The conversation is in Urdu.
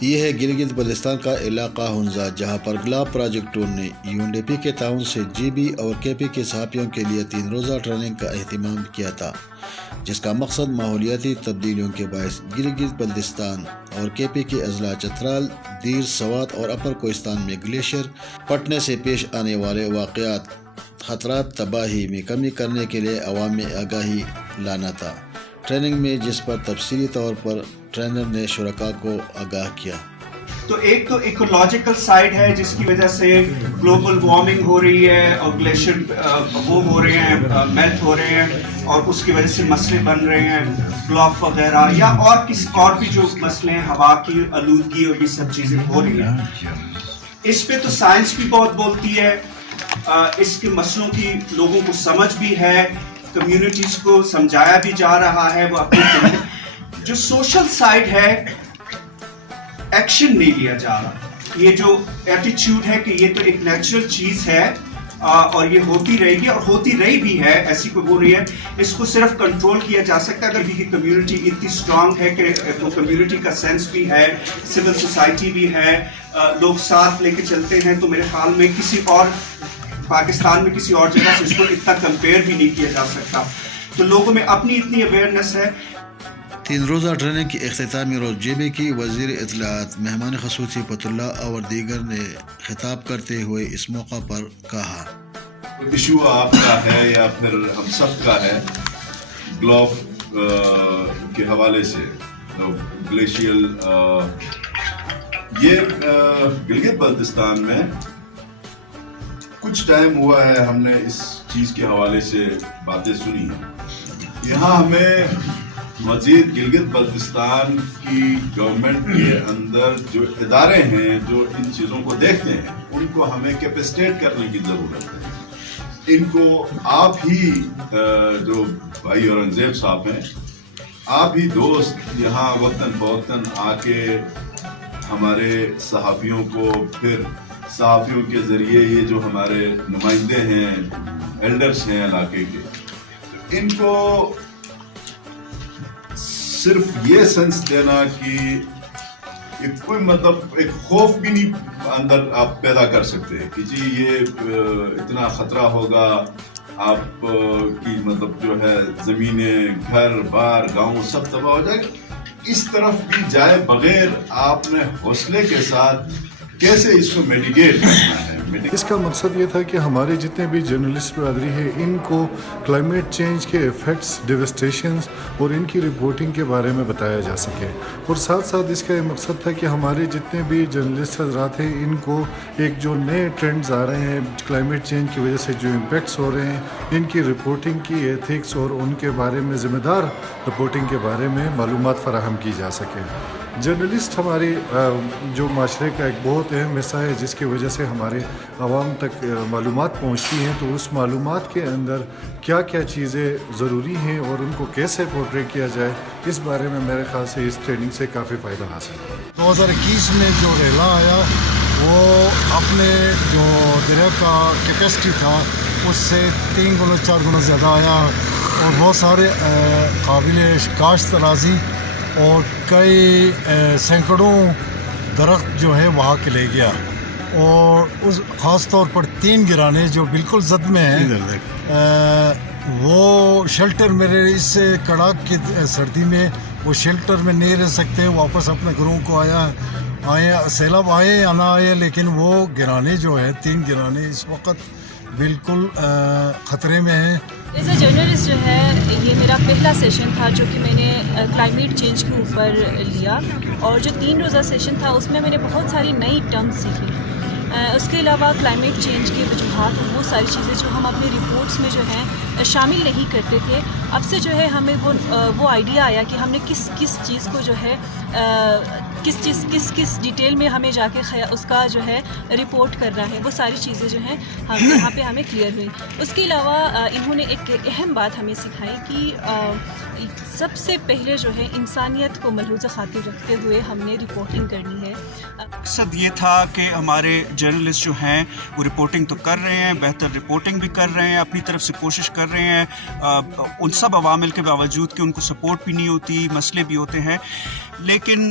یہ ہے گلگت بلتستان کا علاقہ ہنزا، جہاں پر گلاب پروجیکٹوں نے UNDP کے تعاون سے GB اور KP کے صحافیوں کے لیے 3 روزہ ٹریننگ کا اہتمام کیا تھا، جس کا مقصد ماحولیاتی تبدیلیوں کے باعث گلگت بلتستان اور KP کے اضلاع چترال، دیر، سوات اور اپر کوہستان میں گلیشیئر پھٹنے سے پیش آنے والے واقعات، خطرات، تباہی میں کمی کرنے کے لیے عوام میں آگاہی لانا تھا۔ ٹریننگ میں جس پر تفصیلی طور پر ٹرینر نے شرکاء کو آگاہ کیا۔ تو ایک تو ایکولوجیکل سائیڈ ہے جس کی وجہ سے گلوبل وارمنگ ہو رہی ہے اور گلیشیئر وہ ہو رہے ہیں، میلٹ ہو رہے ہیں اور اس کی وجہ سے مسئلے بن رہے ہیں، بلاک وغیرہ یا اور بھی جو مسئلے ہیں، ہوا کی آلودگی اور یہ سب چیزیں ہو رہی ہیں۔ اس پہ تو سائنس بھی بہت بولتی ہے، اس کے مسئلوں کی لوگوں کو سمجھ بھی ہے، کمیونٹیز کو سمجھایا بھی جا رہا ہے۔ وہ اپنی جو سوشل سائیڈ ہے ایکشن نہیں لیا جا رہا، یہ جو ایٹیچیوڈ ہے کہ یہ تو ایک نیچرل چیز ہے اور یہ ہوتی رہے گی اور ہوتی رہی بھی ہے، ایسی کوئی ہو رہی ہے، اس کو صرف کنٹرول کیا جا سکتا ہے اگر یہ کمیونٹی اتنی اسٹرانگ ہے کہ کمیونٹی کا سینس بھی ہے، سول سوسائٹی بھی ہے، لوگ ساتھ لے کے چلتے ہیں۔ تو میرے خیال میں کسی اور پاکستان میں کسی اور جگہ سے اس کو اتنا کمپیئر بھی نہیں کیا جا سکتا۔ تو لوگوں میں اپنی اتنی اویئرنیس ہے۔ 3 روزہ ٹریننگ کی اختتامی روز GB کی وزیر اطلاعات مہمان خصوصی پت اللہ اور دیگر نے خطاب کرتے ہوئے اس موقع پر کہا، ایشو آپ کا ہے یا پھر ہم سب کا ہے، گلوب کے حوالے سے گلیشیل، یہ گلگت بلتستان میں کچھ ٹائم ہوا ہے ہم نے اس چیز کے حوالے سے باتیں سنی ہیں۔ یہاں ہمیں مزید گلگت بلتستان کی گورنمنٹ کے اندر جو ادارے ہیں جو ان چیزوں کو دیکھتے ہیں ان کو ہمیں کیپیسٹیٹ کرنے کی ضرورت ہے۔ ان کو آپ ہی جو بھائی اورنگزیب صاحب ہیں، آپ ہی دوست یہاں وقتاً فوقتاً آ کے ہمارے صحافیوں کو، پھر صحافیوں کے ذریعے یہ جو ہمارے نمائندے ہیں، ایلڈرز ہیں علاقے کے، ان کو صرف یہ سینس دینا کہ کوئی مطلب ایک خوف بھی نہیں اندر آپ پیدا کر سکتے کہ جی یہ اتنا خطرہ ہوگا، آپ کی مطلب جو ہے زمینیں، گھر بار، گاؤں سب تباہ ہو جائے گا۔ اس طرف بھی جائے بغیر آپ نے حوصلے کے ساتھ کیسے اس کو میڈیگیٹ کرنا ہے۔ اس کا مقصد یہ تھا کہ ہمارے جتنے بھی جرنلسٹ برادری ہے ان کو کلائمیٹ چینج کے ایفیکٹس، ڈیوسٹیشنز اور ان کی رپورٹنگ کے بارے میں بتایا جا سکے، اور ساتھ ساتھ اس کا یہ مقصد تھا کہ ہمارے جتنے بھی جرنلسٹ حضرات ہیں ان کو ایک جو نئے ٹرینڈز آ رہے ہیں کلائمیٹ چینج کی وجہ سے جو امپیکٹس ہو رہے ہیں، ان کی رپورٹنگ کی ایتھکس اور ان کے بارے میں ذمہ دار رپورٹنگ کے بارے میں معلومات فراہم کی جا سکے۔ جرنلسٹ ہماری جو معاشرے کا ایک بہت اہم حصہ ہے جس کی وجہ سے ہمارے عوام تک معلومات پہنچتی ہیں، تو اس معلومات کے اندر کیا کیا چیزیں ضروری ہیں اور ان کو کیسے پورٹری کیا جائے، اس بارے میں میرے خیال سے اس ٹریننگ سے کافی فائدہ حاصل ہے۔ 2021 میں جو ریلا آیا وہ اپنے جو دریا کا کیپیسٹی تھا اس سے 3 گنا 4 گنا زیادہ آیا اور بہت سارے قابل کاشت اراضی اور کئی سینکڑوں درخت جو ہے وہاں کے لے گیا، اور اس خاص طور پر 3 گرانے جو بالکل زد میں ہیں، وہ شیلٹر میرے اس سے کڑاک کی سردی میں وہ شیلٹر میں نہیں رہ سکتے، واپس اپنے گھروں کو آئے سیلاب آئے یا نہ آئے، لیکن وہ گرانے جو ہے 3 گرانے اس وقت بالکل خطرے میں ہیں۔ ایز اے جرنلسٹ جو ہے یہ میرا پہلا سیشن تھا جو کہ میں نے کلائمیٹ چینج کے اوپر لیا، اور جو 3 روزہ سیشن تھا اس میں نے بہت ساری نئی ٹرمز سیکھی۔ اس کے علاوہ کلائمیٹ چینج کے وجوہات اور وہ ساری چیزیں جو ہم اپنے رپورٹس میں جو ہیں شامل نہیں کرتے تھے، اب سے جو ہے ہمیں وہ آئیڈیا آیا کہ ہم نے کس چیز کو جو ہے کس ڈیٹیل میں ہمیں جا کے اس کا جو ہے رپورٹ کرنا ہے، وہ ساری چیزیں جو ہیں یہاں پہ ہمیں کلیئر ہوئی۔ اس کے علاوہ انہوں نے ایک اہم بات ہمیں سکھائی کہ سب سے پہلے جو ہے انسانیت کو ملحوظ خاطر رکھتے ہوئے ہم نے رپورٹنگ کرنی ہے۔ مقصد یہ تھا کہ ہمارے جرنلسٹ جو ہیں وہ رپورٹنگ تو کر رہے ہیں، بہتر رپورٹنگ بھی کر رہے ہیں، اپنی طرف سے کوشش کر رہے ہیں، ان سب عوامل کے باوجود کہ ان کو سپورٹ بھی نہیں ہوتی، مسئلے بھی ہوتے ہیں، لیکن